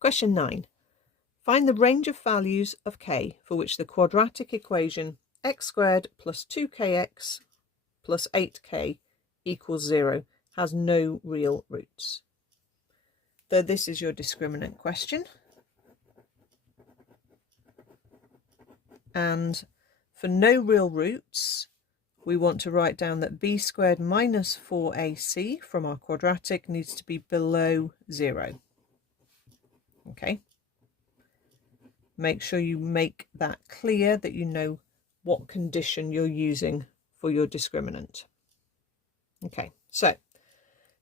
Question 9. Find the range of values of k for which the quadratic equation x squared plus 2kx plus 8k equals 0 has no real roots. So this is your discriminant question. And for no real roots, we want to write down that b squared minus 4ac from our quadratic needs to be below 0. Okay. Make sure you make that clear that you know what condition you're using for your discriminant. Okay, so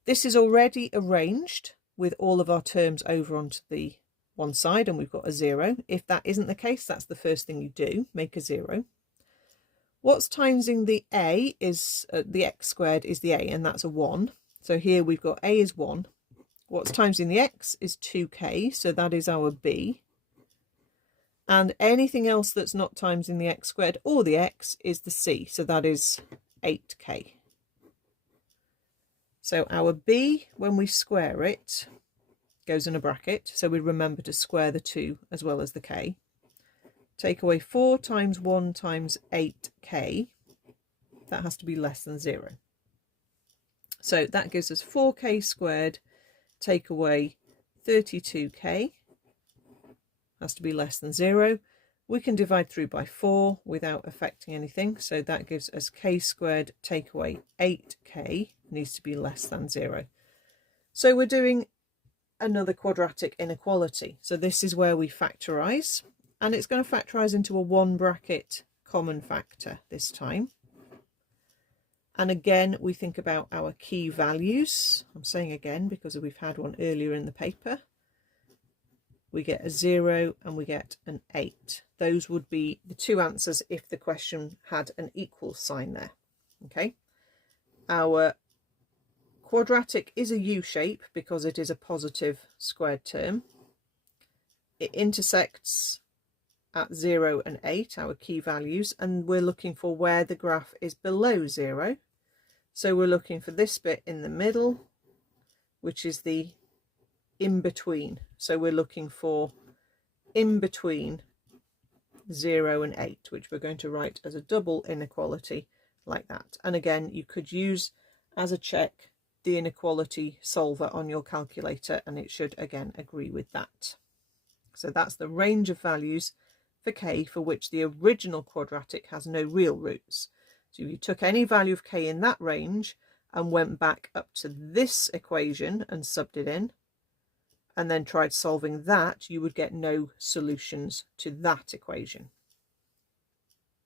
this is already arranged with all of our terms over onto the one side, and we've got a 0. If that isn't the case, that's the first thing you do, make a 0. What's timesing the a is the x squared is the a, and that's a 1. So here we've got a is 1. What's timesing the x is 2k, so that is our b. And anything else that's not timesing the x squared or the x is the c, so that is 8k. So our b, when we square it, goes in a bracket, so we remember to square the 2 as well as the k. Take away 4 times 1 times 8k, that has to be less than 0. So that gives us 4k squared, take away 32k, has to be less than 0. We can divide through by 4 without affecting anything, so that gives us k squared take away 8k needs to be less than 0. So we're doing another quadratic inequality. So this is where we factorise, and it's going to factorise into a 1 bracket common factor this time. And again, we think about our key values. I'm saying again because we've had one earlier in the paper. We get a 0 and we get an 8. Those would be the two answers if the question had an equal sign there. Okay. Our quadratic is a U shape because it is a positive squared term. It intersects at 0 and 8, our key values, and we're looking for where the graph is below 0. So we're looking for this bit in the middle, which is the in between. So we're looking for in between 0 and 8, which we're going to write as a double inequality like that. And again, you could use as a check the inequality solver on your calculator, and it should again agree with that. So that's the range of values for k for which the original quadratic has no real roots. So if you took any value of k in that range and went back up to this equation and subbed it in, and then tried solving that, you would get no solutions to that equation.